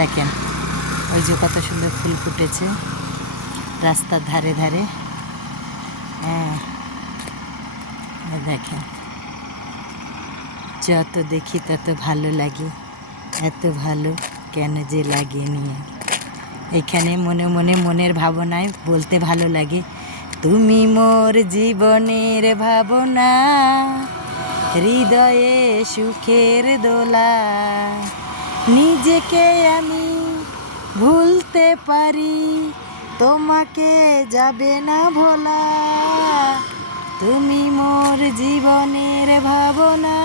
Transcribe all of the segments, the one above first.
দেখেন ওই যে কত সুন্দর ফুল ফুটেছে রাস্তার ধারে ধারে। হ্যাঁ দেখেন, যত দেখি তত ভালো লাগে, এত ভালো কেন যে লাগে নিয়ে। এখানে মনে মনে মনের ভাবনায় বলতে ভালো লাগে, তুমি মোর জীবনের ভাবনা, হৃদয়ে সুখের দোলা, নিজেকে আমি ভুলতে পারি, তোমাকে যাবে না ভোলা, তুমি মোর জীবনের ভাবনা,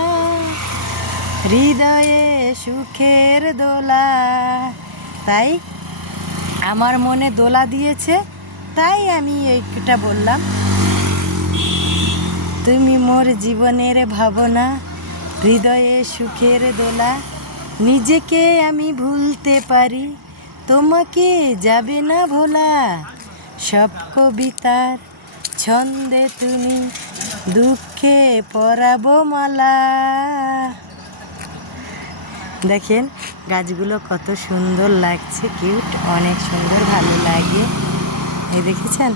হৃদয়ে সুখের দোলা। তাই আমার মনে দোলা দিয়েছে, তাই আমি এইটা বললাম, তুমি মোর জীবনের ভাবনা, হৃদয়ে সুখের দোলা, নিজেকে আমি ভুলতে পারি, তোমাকে যাবে না ভোলা, সব কবিতার ছন্দে তুমি, দুঃখে পরাবো মালা। দেখেন গাছগুলো কত সুন্দর লাগছে, কিউট, অনেক সুন্দর, ভালো লাগে। এই দেখেছেন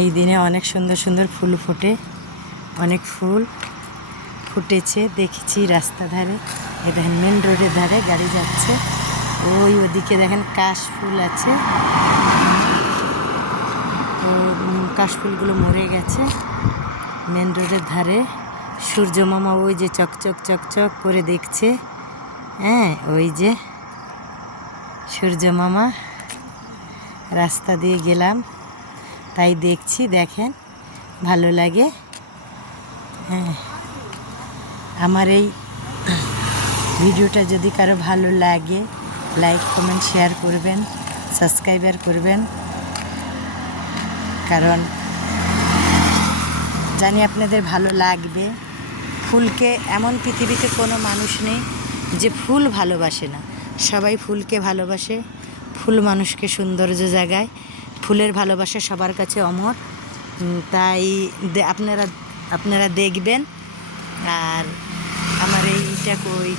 এই দিনে অনেক সুন্দর সুন্দর ফুল ফোটে, অনেক ফুল ফুটেছে দেখেছি রাস্তা ধারে। এই দেখেন মেন রোডের ধারে গাড়ি যাচ্ছে, ওই ওদিকে দেখেন কাশ ফুল আছে, কাশফুলগুলো মরে গেছে। মেন রোডের ধারে সূর্য মামা ওই যে চকচক চকচক করে দেখছে। হ্যাঁ ওই যে সূর্য মামা, রাস্তা দিয়ে গেলাম তাই দেখছি, দেখেন ভালো লাগে। হ্যাঁ আমার এই ভিডিওটা যদি কারো ভালো লাগে, লাইক কমেন্ট শেয়ার করবেন, সাবস্ক্রাইবার করবেন, কারণ জানি আপনাদের ভালো লাগবে। ফুলকে, এমন পৃথিবীতে কোনো মানুষ নেই যে ফুল ভালোবাসে না, সবাই ফুলকে ভালোবাসে। ফুল মানুষকে সৌন্দর্য জাগায়, ফুলের ভালোবাসা সবার কাছে অমর। তাই আপনারা দেখবেন আর আমার এইটা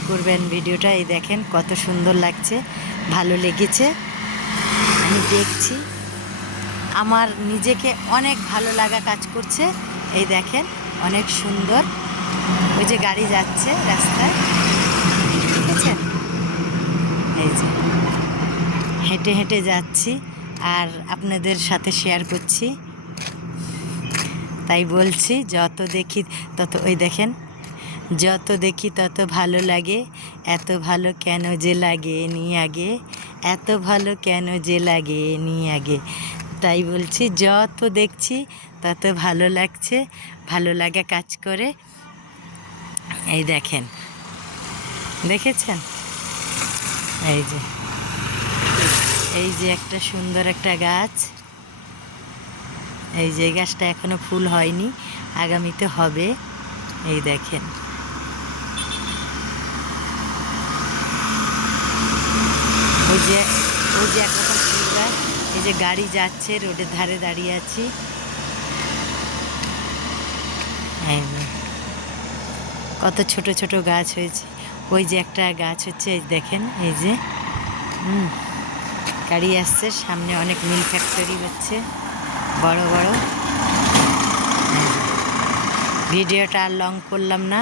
করবেন ভিডিওটা। এই দেখেন কত সুন্দর লাগছে, ভালো লেগেছে, আমি দেখছি, আমার নিজেকে অনেক ভালো লাগা কাজ করছে। এই দেখেন অনেক সুন্দর, ওই যে গাড়ি যাচ্ছে রাস্তায়, ঠিক আছে, এই যে হেঁটে হেঁটে যাচ্ছি আর আপনাদের সাথে শেয়ার করছি। তাই বলছি যত দেখি তত, ওই দেখেন যত দেখি তত ভালো লাগে, এত ভালো কেন যে লাগে নি আগে, এত ভালো কেন যে লাগে নি আগে। তাই বলছি যত দেখছি তত ভালো লাগছে, ভালো লাগা কাজ করে। এই দেখেন, দেখেছেন এই যে একটা সুন্দর একটা গাছ, এই যে গাছটা এখনো ফুল হয়নি, আগামীতে হবে। এই দেখেন ওই যে একরকম ফুল গাছ। এই যে গাড়ি যাচ্ছে, রোডের ধারে দাঁড়িয়ে আছি। কত ছোট ছোট গাছ হয়েছে, ওই যে একটা গাছ হচ্ছে, এই দেখেন এই যে গাড়ি আসছে, সামনে অনেক মিল ফ্যাক্টরি হচ্ছে বড় বড়। ভিডিওটা আর লং করলাম না,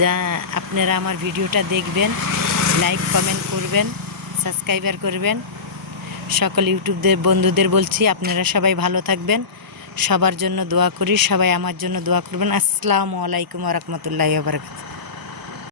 যা আপনারা আমার ভিডিওটা দেখবেন, লাইক কমেন্ট করবেন, সাবস্ক্রাইবার করবেন। সকল ইউটিউবদের বন্ধুদের বলছি আপনারা সবাই ভালো থাকবেন, সবার জন্য দোয়া করি, সবাই আমার জন্য দোয়া করবেন। আসসালামু আলাইকুম ওয়া রাহমাতুল্লাহি ওয়া বারাকাতুহু।